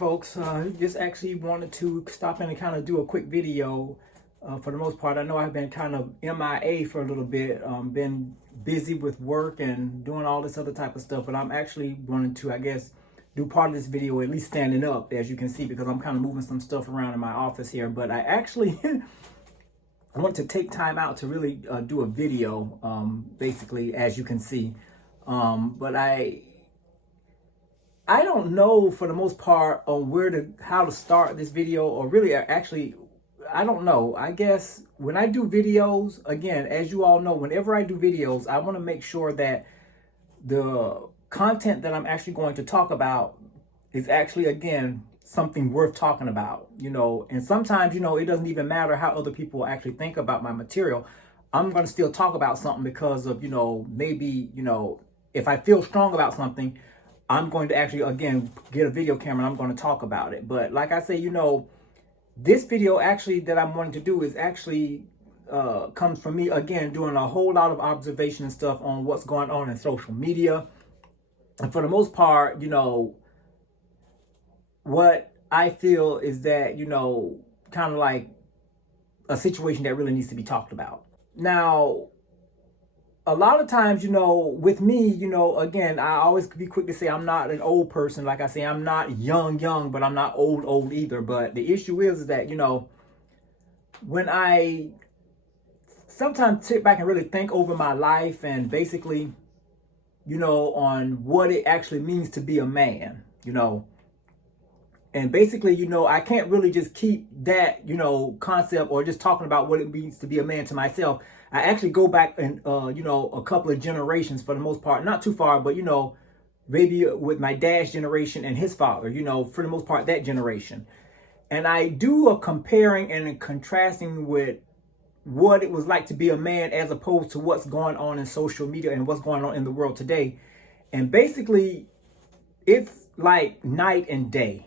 folks. Just actually wanted to stop in and kind of do a quick video. For the most part, I know I've been kind of MIA for a little bit, been busy with work and doing all this other type of stuff, but I'm actually wanting to, I guess, do part of this video, at least standing up, as you can see, because I'm kind of moving some stuff around in my office here. But I actually I want to take time out to really do a video, basically, as you can see. But I don't know for the most part on how to start this video, or really actually I don't know. I guess when I do videos, again, as you all know, whenever I do videos, I want to make sure that the content that I'm actually going to talk about is actually, again, something worth talking about, and sometimes, it doesn't even matter how other people actually think about my material. I'm going to still talk about something because of, maybe, if I feel strong about something, I'm going to actually, again, get a video camera and I'm going to talk about it. But like I say, this video actually that I'm wanting to do is actually comes from me, again, doing a whole lot of observation and stuff on what's going on in social media. And for the most part, what I feel is that, kind of like a situation that really needs to be talked about. Now, a lot of times, with me, again, I always be quick to say I'm not an old person. Like I say, I'm not young, but I'm not old either. But the issue is that, when I sometimes sit back and really think over my life and basically, on what it actually means to be a man, and basically, I can't really just keep that, concept or just talking about what it means to be a man to myself. I actually go back and, a couple of generations for the most part, not too far, but, maybe with my dad's generation and his father, for the most part, that generation. And I do a comparing and a contrasting with what it was like to be a man as opposed to what's going on in social media and what's going on in the world today. And basically, it's like night and day.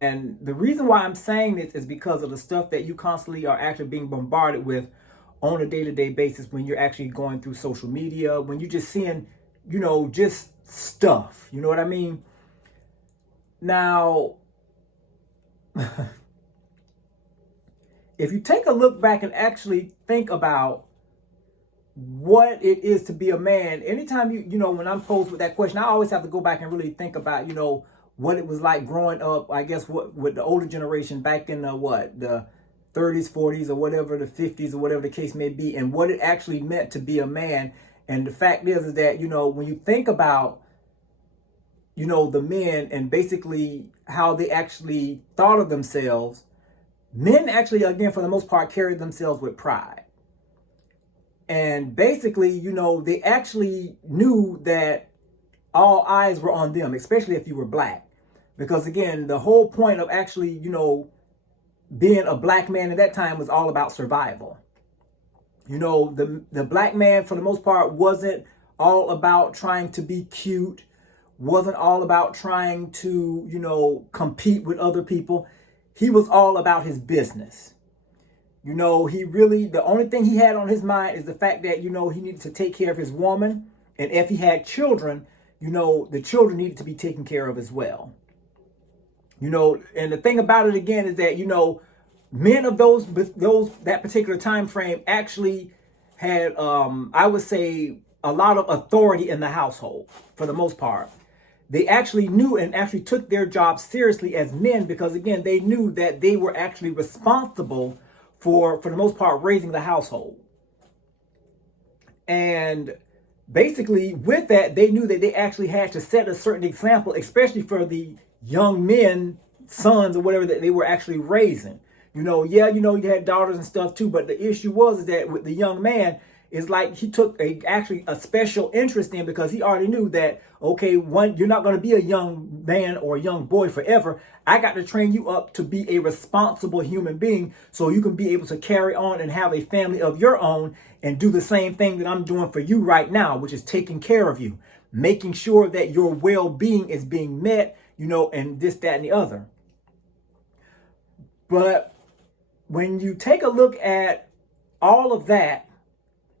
And the reason why I'm saying this is because of the stuff that you constantly are actually being bombarded with on a day-to-day basis when you're actually going through social media, when you're just seeing, just stuff. You know what I mean? Now, if you take a look back and actually think about what it is to be a man, anytime when I'm posed with that question, I always have to go back and really think about, what it was like growing up, I guess, with the older generation back in the 30s, 40s, or whatever, the 50s, or whatever the case may be, and what it actually meant to be a man. And the fact is that, when you think about, the men and basically how they actually thought of themselves, men actually, again, for the most part, carried themselves with pride. And basically, they actually knew that all eyes were on them, especially if you were black. Because again, the whole point of actually, being a black man at that time was all about survival. The black man, for the most part, wasn't all about trying to be cute, wasn't all about trying to, compete with other people. He was all about his business. He really, the only thing he had on his mind is the fact that, he needed to take care of his woman. And if he had children, the children needed to be taken care of as well. And the thing about it again is that, men of that particular time frame actually had, I would say, a lot of authority in the household for the most part. They actually knew and actually took their job seriously as men because, again, they knew that they were actually responsible for the most part, raising the household. And basically, with that, they knew that they actually had to set a certain example, especially for the young men, sons, or whatever that they were actually raising. You had daughters and stuff too, but the issue was that with the young man, it's like he took actually a special interest in, because he already knew that, okay, you're not going to be a young man or a young boy forever. I got to train you up to be a responsible human being so you can be able to carry on and have a family of your own and do the same thing that I'm doing for you right now, which is taking care of you, making sure that your well-being is being met, and this, that, and the other. But when you take a look at all of that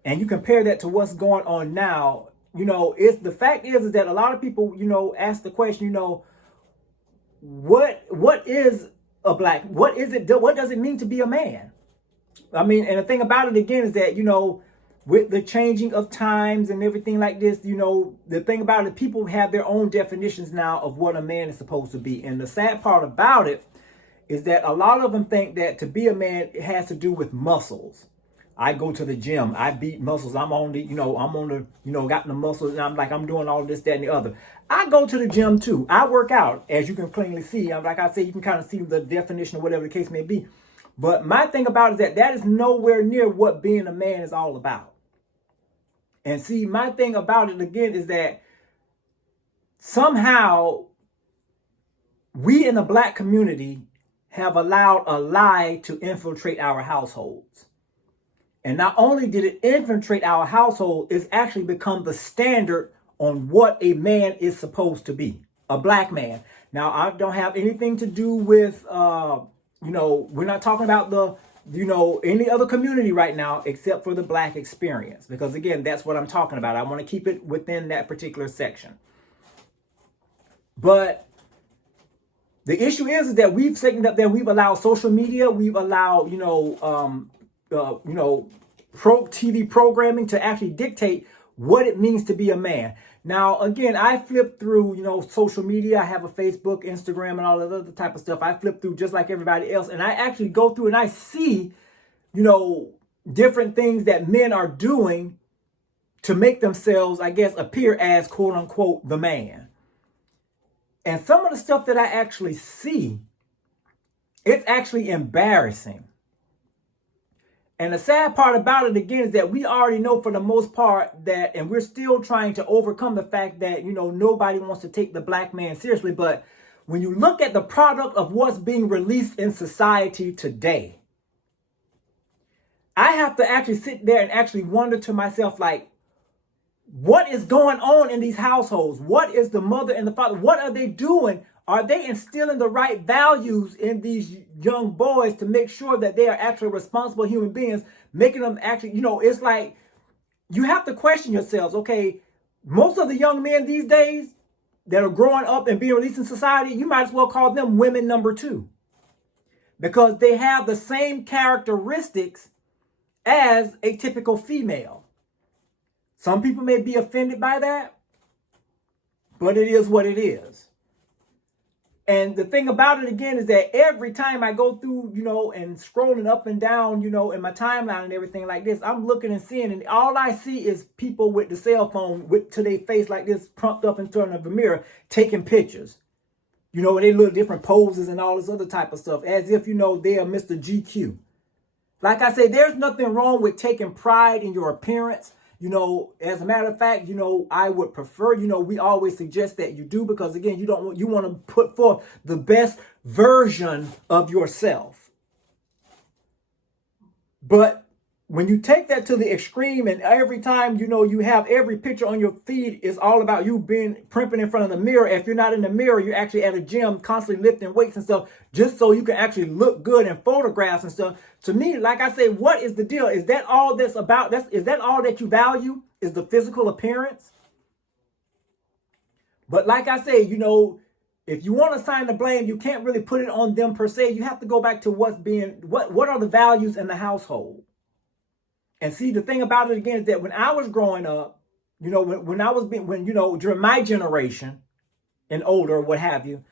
and you compare that to what's going on now, it's the fact is that a lot of people, ask the question, what is a black, what does it mean to be a man? I mean, and the thing about it again is that, with the changing of times and everything like this, the thing about it, people have their own definitions now of what a man is supposed to be. And the sad part about it is that a lot of them think that to be a man, it has to do with muscles. I go to the gym, I beat muscles, I'm on the, got the muscles, and I'm doing all this, that, and the other. I go to the gym too. I work out, as you can clearly see. Like I said, you can kind of see the definition of whatever the case may be. But my thing about it is that is nowhere near what being a man is all about. And see, my thing about it again is that somehow we in the black community have allowed a lie to infiltrate our households. And not only did it infiltrate our household, it's actually become the standard on what a man is supposed to be, a black man. Now, I don't have anything to do with, we're not talking about any other community right now except for the black experience. Because again, that's what I'm talking about. I want to keep it within that particular section. But the issue is that we've taken up there, we've allowed social media, we've allowed, TV programming to actually dictate what it means to be a man. Now, again, I flip through, social media. I have a Facebook, Instagram, and all that other type of stuff. I flip through just like everybody else. And I actually go through and I see, different things that men are doing to make themselves, I guess, appear as quote unquote the man. And some of the stuff that I actually see, it's actually embarrassing. And the sad part about it again is that we already know for the most part that, and we're still trying to overcome the fact that, nobody wants to take the black man seriously. But when you look at the product of what's being released in society today, I have to actually sit there and actually wonder to myself, like, what is going on in these households? What is the mother and the father? What are they doing? Are they instilling the right values in these young boys to make sure that they are actually responsible human beings, making them actually, it's like you have to question yourselves. Okay, most of the young men these days that are growing up and being released in society, you might as well call them women number 2, because they have the same characteristics as a typical female. Some people may be offended by that, but it is what it is. And the thing about it again is that every time I go through, and scrolling up and down, in my timeline and everything like this, I'm looking and seeing, and all I see is people with the cell phone to their face like this, pumped up in front of the mirror, taking pictures. And they look different poses and all this other type of stuff, as if, they are Mr. GQ. Like I say, there's nothing wrong with taking pride in your appearance. As a matter of fact, I would prefer, we always suggest that you do, because again, you want to put forth the best version of yourself. But when you take that to the extreme, and every time, you have every picture on your feed is all about you being primping in front of the mirror. If you're not in the mirror, you're actually at a gym constantly lifting weights and stuff, just so you can actually look good in photographs and stuff. To me, like I say, what is the deal? Is that all that's about? Is that all that you value? Is the physical appearance? But like I say, if you want to assign the blame, you can't really put it on them per se. You have to go back to what are the values in the household. And see, the thing about it again is that when I was growing up, during my generation and older, what have you,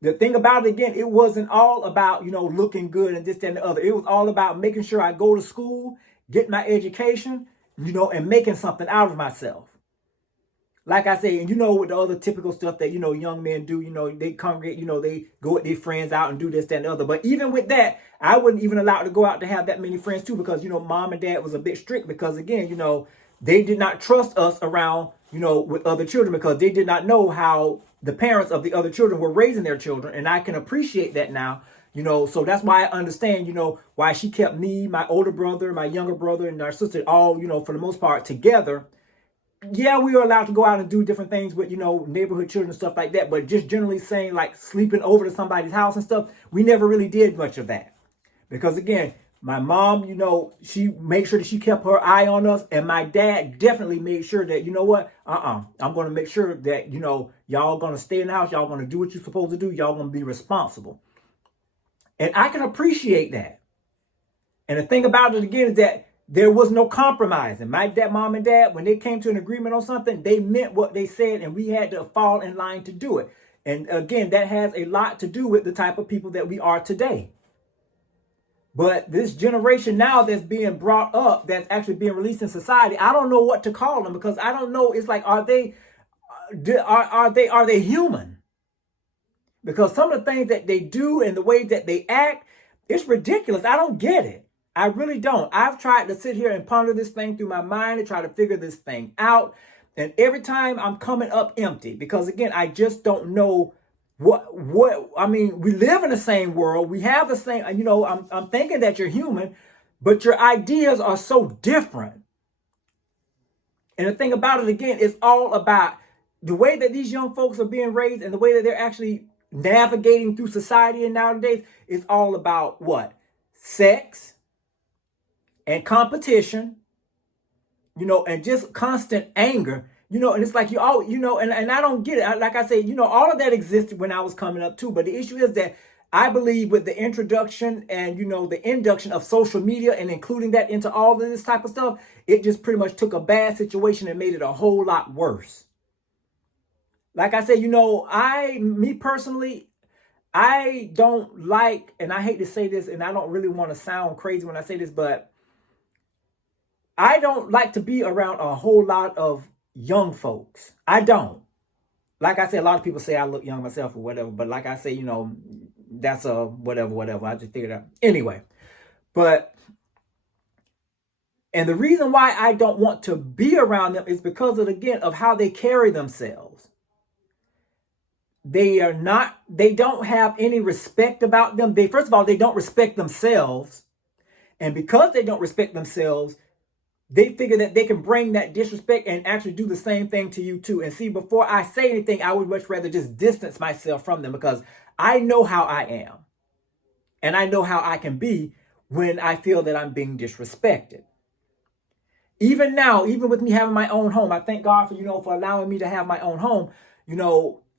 the thing about it again, it wasn't all about, looking good and this, that, and the other. It was all about making sure I go to school, get my education, and making something out of myself. Like I say, and with the other typical stuff that, young men do, they congregate, they go with their friends out and do this, that, and the other. But even with that, I wouldn't even allow to go out to have that many friends too, because, mom and dad was a bit strict, because again, they did not trust us around, with other children, because they did not know how the parents of the other children were raising their children. And I can appreciate that now, so that's why I understand, why she kept me, my older brother, my younger brother, and our sister all, for the most part together. Yeah, we were allowed to go out and do different things with, neighborhood children and stuff like that. But just generally saying, like, sleeping over to somebody's house and stuff, we never really did much of that. Because again, My mom, she made sure that she kept her eye on us. And my dad definitely made sure that, you know what? I'm going to make sure that, y'all going to stay in the house. Y'all going to do what you're supposed to do. Y'all going to be responsible. And I can appreciate that. And the thing about it again is that there was no compromising. My dad, mom and dad, when they came to an agreement on something, they meant what they said, and we had to fall in line to do it. And again, that has a lot to do with the type of people that we are today. But this generation now that's being brought up, that's actually being released in society, I don't know what to call them, because I don't know. It's like, are they human? Because some of the things that they do and the way that they act, it's ridiculous. I don't get it. I really don't. I've tried to sit here and ponder this thing through my mind and try to figure this thing out. And every time I'm coming up empty, because again, I just don't know I mean, we live in the same world. We have the same, I'm thinking that you're human, but your ideas are so different. And the thing about it again, it's all about the way that these young folks are being raised and the way that they're actually navigating through society. And nowadays, it's all about what? Sex and competition, and just constant anger, and it's like and I don't get it. Like I say, all of that existed when I was coming up too. But the issue is that I believe with the introduction and, the induction of social media and including that into all of this type of stuff, it just pretty much took a bad situation and made it a whole lot worse. Like I said, me personally, I don't like, and I hate to say this, and I don't really want to sound crazy when I say this, but I don't like to be around a whole lot of young folks. I don't. Like I said, a lot of people say I look young myself or whatever, but like I say, that's a whatever. I just figured it out. Anyway, and the reason why I don't want to be around them is because of how they carry themselves. They don't have any respect about them. First of all, they don't respect themselves. And because they don't respect themselves, they figure that they can bring that disrespect and actually do the same thing to you too. And see, before I say anything, I would much rather just distance myself from them, because I know how I am. And I know how I can be when I feel that I'm being disrespected. Even now, even with me having my own home, I thank God for allowing me to have my own home.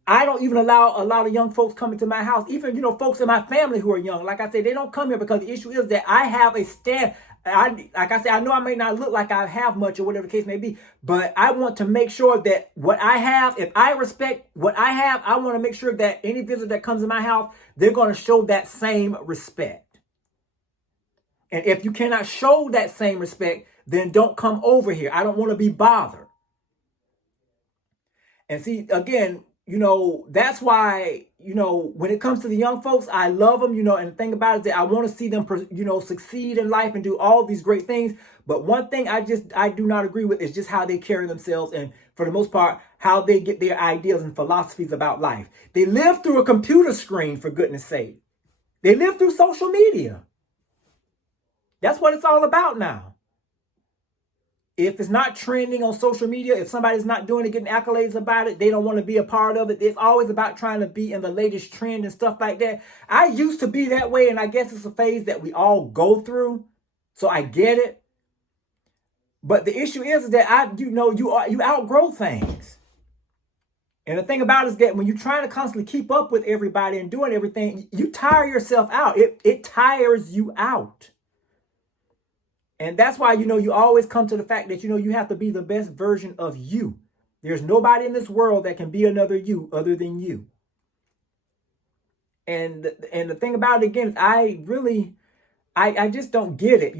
I don't even allow a lot of young folks coming to my house. Even, folks in my family who are young. Like I said, they don't come here because the issue is that I have a stand. Like I said, I know I may not look like I have much or whatever the case may be, but I want to make sure that what I have, if I respect what I have, I want to make sure that any visitor that comes in my house, they're going to show that same respect. And if you cannot show that same respect, then don't come over here. I don't want to be bothered. And see, again, that's why, when it comes to the young folks, I love them, and the thing about it is that I want to see them, succeed in life and do all these great things. But one thing I do not agree with is just how they carry themselves. And for the most part, how they get their ideas and philosophies about life. They live through a computer screen, for goodness sake. They live through social media. That's what it's all about now. If it's not trending on social media, if somebody's not doing it, getting accolades about it, they don't want to be a part of it. It's always about trying to be in the latest trend and stuff like that. I used to be that way, and I guess it's a phase that we all go through. So I get it. But the issue is that you outgrow things. And the thing about it is that when you're trying to constantly keep up with everybody and doing everything, you tire yourself out. It tires you out. And that's why, you always come to the fact that, you have to be the best version of you. There's nobody in this world that can be another you other than you. And the thing about it, again, I just don't get it,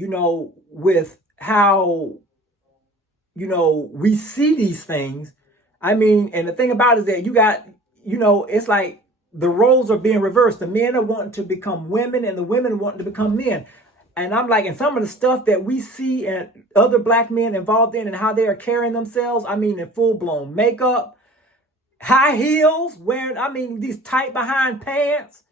with how, we see these things. I mean, and the thing about it is that you got, it's like the roles are being reversed. The men are wanting to become women and the women wanting to become men. And I'm like, and some of the stuff that we see and other black men involved in and how they are carrying themselves, I mean, in full-blown makeup, high heels, wearing, these tight behind pants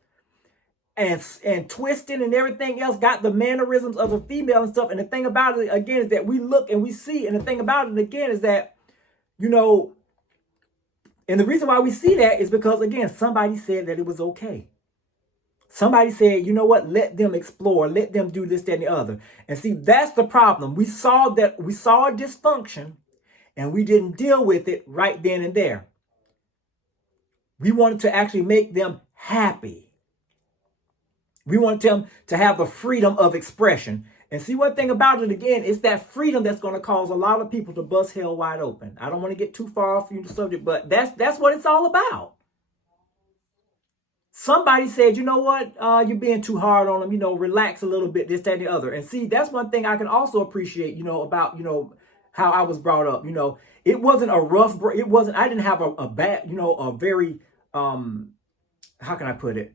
and twisting and everything else, got the mannerisms of a female and stuff. And the thing about it, again, is that we look and we see, and the thing about it, again, is that, and the reason why we see that is because, again, somebody said that it was okay. Somebody said, you know what? Let them explore. Let them do this, that, and the other. And see, that's the problem. We saw a dysfunction and we didn't deal with it right then and there. We wanted to actually make them happy. We wanted them to have the freedom of expression. And see, one thing about it again, it's that freedom that's going to cause a lot of people to bust hell wide open. I don't want to get too far off the subject, but that's what it's all about. Somebody said, you know what, you're being too hard on them, relax a little bit, this, that, and the other. And see, that's one thing I can also appreciate, about, how I was brought up. It wasn't a rough, I didn't have a bad, a very, how can I put it?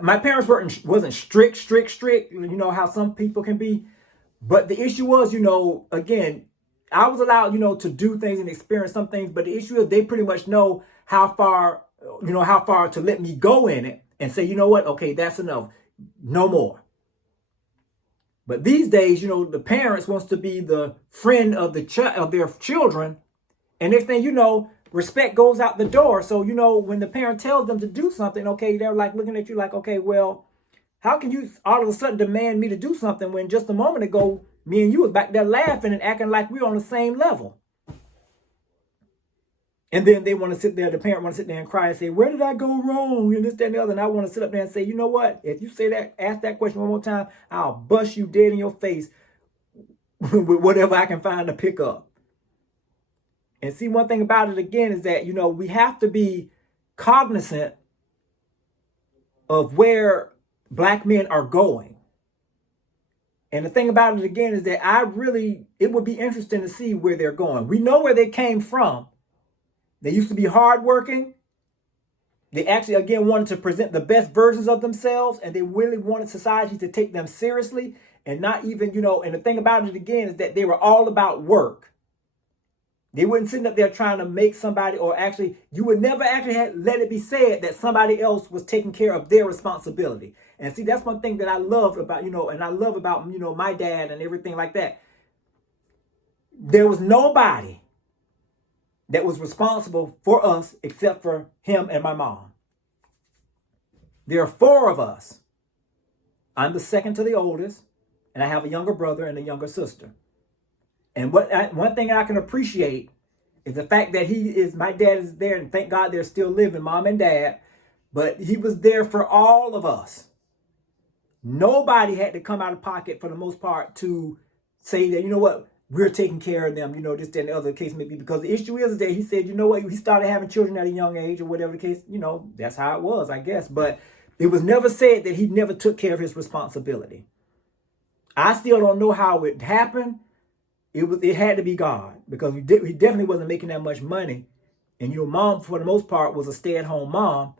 My parents wasn't strict, how some people can be. But the issue was, again, I was allowed, to do things and experience some things. But the issue is they pretty much know how far to let me go in it and say, you know what? Okay, that's enough. No more. But these days, the parents wants to be the friend of of their children. And next thing you know, respect goes out the door. So, when the parent tells them to do something, okay, they're like looking at you like, okay, well, how can you all of a sudden demand me to do something when just a moment ago, me and you was back there laughing and acting like we're on the same level? And then they want to sit there, the parent want to sit there and cry and say, where did I go wrong? And this, that, and the other. And I want to sit up there and say, you know what? If you say that, ask that question one more time, I'll bust you dead in your face with whatever I can find to pick up. And see, one thing about it again is that, we have to be cognizant of where Black men are going. And the thing about it again is that it would be interesting to see where they're going. We know where they came from. They used to be hardworking. They actually, again, wanted to present the best versions of themselves, and they really wanted society to take them seriously and not even, and the thing about it again is that they were all about work. They wouldn't sit up there trying to make somebody, or actually, you would never actually let it be said that somebody else was taking care of their responsibility. And see, that's one thing that I loved about, and I love about, my dad and everything like that. There was nobody that was responsible for us except for him and my mom. There are 4 of us. I'm the second to the oldest, and I have a younger brother and a younger sister. And one thing I can appreciate is the fact that my dad is there, and thank God they're still living, mom and dad, but he was there for all of us. Nobody had to come out of pocket for the most part to say that, you know what, we're taking care of them, this, that, and the other case may be. Because the issue is that he said, you know what, he started having children at a young age or whatever the case, that's how it was, I guess. But it was never said that he never took care of his responsibility. I still don't know how it happened. It had to be God, because he definitely wasn't making that much money. And mom, for the most part, was a stay-at-home mom.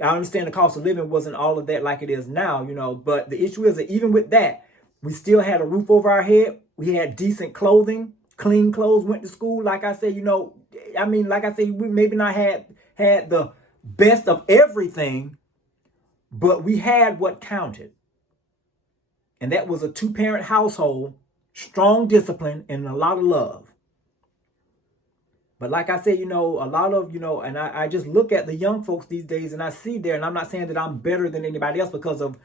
I understand the cost of living wasn't all of that like it is now, but the issue is that even with that, we still had a roof over our head. We had decent clothing, clean clothes, went to school. Like I said, we maybe not had the best of everything, but we had what counted. And that was a 2-parent household, strong discipline, and a lot of love. But like I said, a lot of, and I just look at the young folks these days and I see there, and I'm not saying that I'm better than anybody else because of,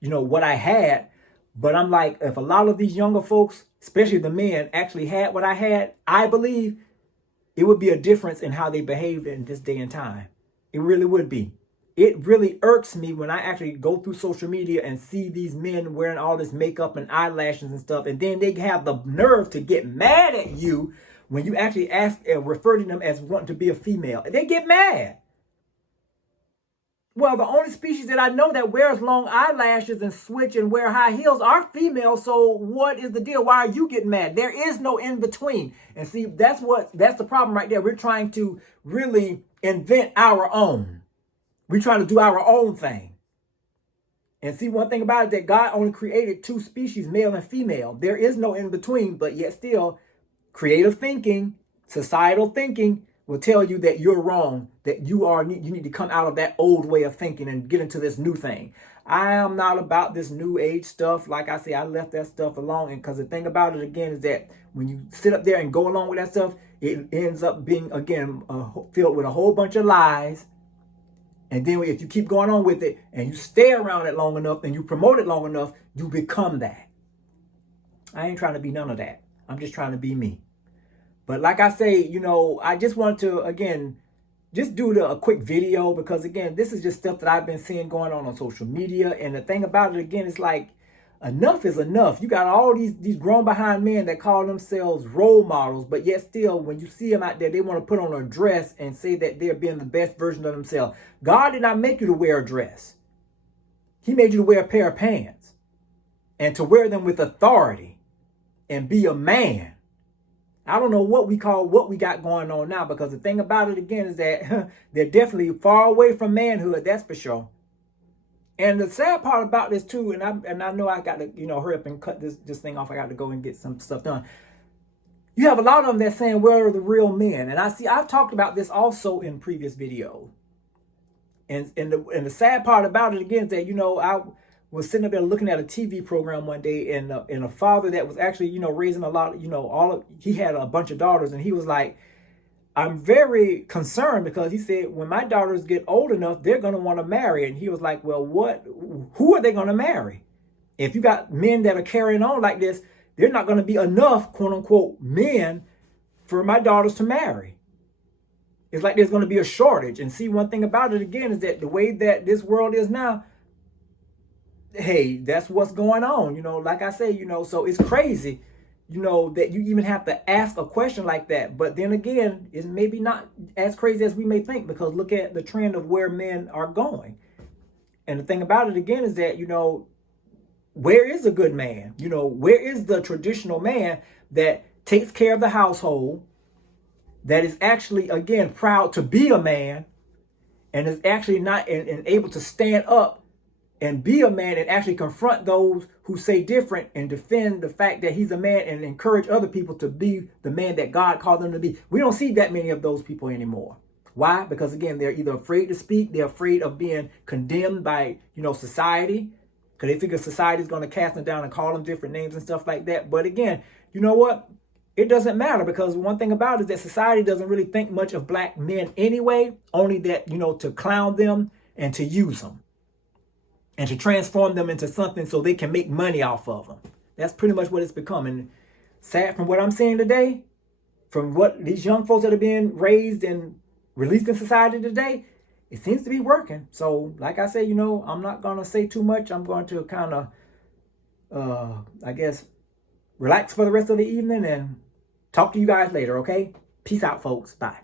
what I had. But I'm like, if a lot of these younger folks, especially the men, actually had what I had, I believe it would be a difference in how they behaved in this day and time. It really would be. It really irks me when I actually go through social media and see these men wearing all this makeup and eyelashes and stuff, and then they have the nerve to get mad at you when you actually refer to them as wanting to be a female. They get mad. Well, the only species that I know that wears long eyelashes and switch and wear high heels are female. So what is the deal? Why are you getting mad? There is no in between. And see, that's the problem right there. We're trying to really invent our own. We're trying to do our own thing. And see, one thing about it, that God only created 2 species, male and female. There is no in between, but yet still, creative thinking, societal thinking will tell you that you're wrong, that you need to come out of that old way of thinking and get into this new thing. I am not about this new age stuff. Like I say, I left that stuff alone. And because the thing about it again is that when you sit up there and go along with that stuff, it ends up being, again, filled with a whole bunch of lies And then if you keep going on with it and you stay around it long enough and you promote it long enough, you become that. I ain't trying to be none of that. I'm just trying to be me. But like I say, you know, I just wanted to, again, just do a quick video because, again, this is just stuff that I've been seeing going on social media. And the thing about it, again, is like, enough is enough. You got all these grown behind men that call themselves role models, but yet still, when you see them out there, they want to put on a dress and say that they're being the best version of themselves. God did not make you to wear a dress. He made you to wear a pair of pants and to wear them with authority and be a man. I don't know what we got going on now, because the thing about it, again, is that they're definitely far away from manhood. That's for sure. And the sad part about this too, and I know I got to, you know, hurry up and cut this thing off. I got to go and get some stuff done. You have a lot of them that saying, where are the real men? And I've talked about this also in previous videos. And the sad part about it, again, is that, you know, I was sitting up there looking at a TV program one day, and a father that was actually, you know, raising a lot, you know, he had a bunch of daughters, and he was like, I'm very concerned because he said, when my daughters get old enough, they're going to want to marry. And he was like, well, who are they going to marry? If you got men that are carrying on like this, they're not going to be enough, quote unquote, men for my daughters to marry. It's like there's going to be a shortage. And see, one thing about it, again, is that the way that this world is now, hey, that's what's going on. You know, like I say, you know, so it's crazy, you know, that you even have to ask a question like that. But then again, it's maybe not as crazy as we may think, because look at the trend of where men are going. And the thing about it, again, is that, you know, where is a good man? You know, where is the traditional man that takes care of the household, that is actually, again, proud to be a man, and is actually not and able to stand up and be a man and actually confront those who say different and defend the fact that he's a man and encourage other people to be the man that God called them to be. We don't see that many of those people anymore. Why? Because, again, they're either afraid to speak, they're afraid of being condemned by, you know, society, because they figure society is going to cast them down and call them different names and stuff like that. But again, you know what? It doesn't matter, because one thing about it is that society doesn't really think much of black men anyway, only that, you know, to clown them and to use them, and to transform them into something so they can make money off of them. That's pretty much what it's becoming. Sad from what I'm seeing today, from what these young folks that are being raised and released in society today, it seems to be working. So, like I say, you know, I'm not going to say too much. I'm going to kind of, I guess, relax for the rest of the evening and talk to you guys later, okay? Peace out, folks. Bye.